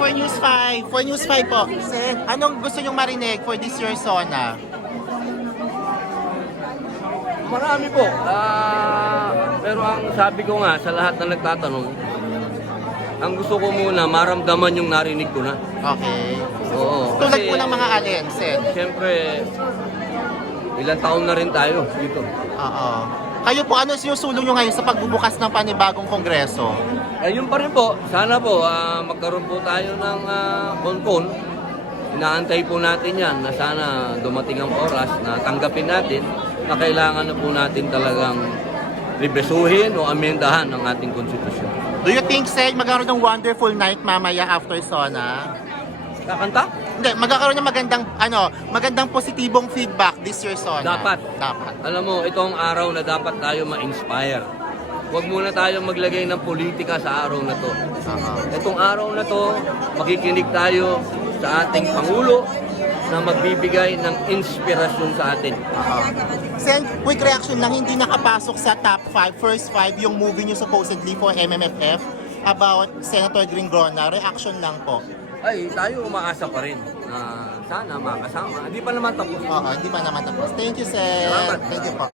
For News 5, for News 5 po. Sen, anong gusto nyong marinig for this year SONA? Marami po. Ah, pero ang sabi ko nga sa lahat na nagtatanong, ang gusto ko muna maramdaman yung narinig ko na. Okay. Oo. Tulad kasi, po ng mga alin, Sen. Siyempre, ilang taon na rin tayo dito. Oo. Kayo po, ano sinusulong nyo ngayon sa pagbubukas ng panibagong kongreso? Ayun pa rin po, sana po ah, magkaroon po tayo ng uh, konkon. Inaantay po natin yan na sana dumating ang oras na tanggapin natin na kailangan na po natin talagang libresuhin o amendahan ang ating konstitusyon. Do you think, Sen, magkaroon ng wonderful night mamaya after SONA? Kakanta? Hindi, magkakaroon ng magandang, ano, magandang positibong feedback this year SONA. Dapat. Dapat. Alam mo, itong araw na dapat tayo ma-inspire. Huwag muna tayo maglagay ng politika sa araw na to. Oo. Itong araw na to, makikinig tayo sa ating Pangulo na magbibigay ng inspirasyon sa atin. Oo. Sen, quick reaction lang, hindi nakapasok sa top 5, first 5 yung movie nyo supposedly for MMFF about Senator Gringona. Reaction lang po. Ay, tayo umaasa pa rin na sana makasama. Hindi pa naman tapos. Oo, hindi pa naman tapos. Thank you, Sen. Salamat. Thank you po.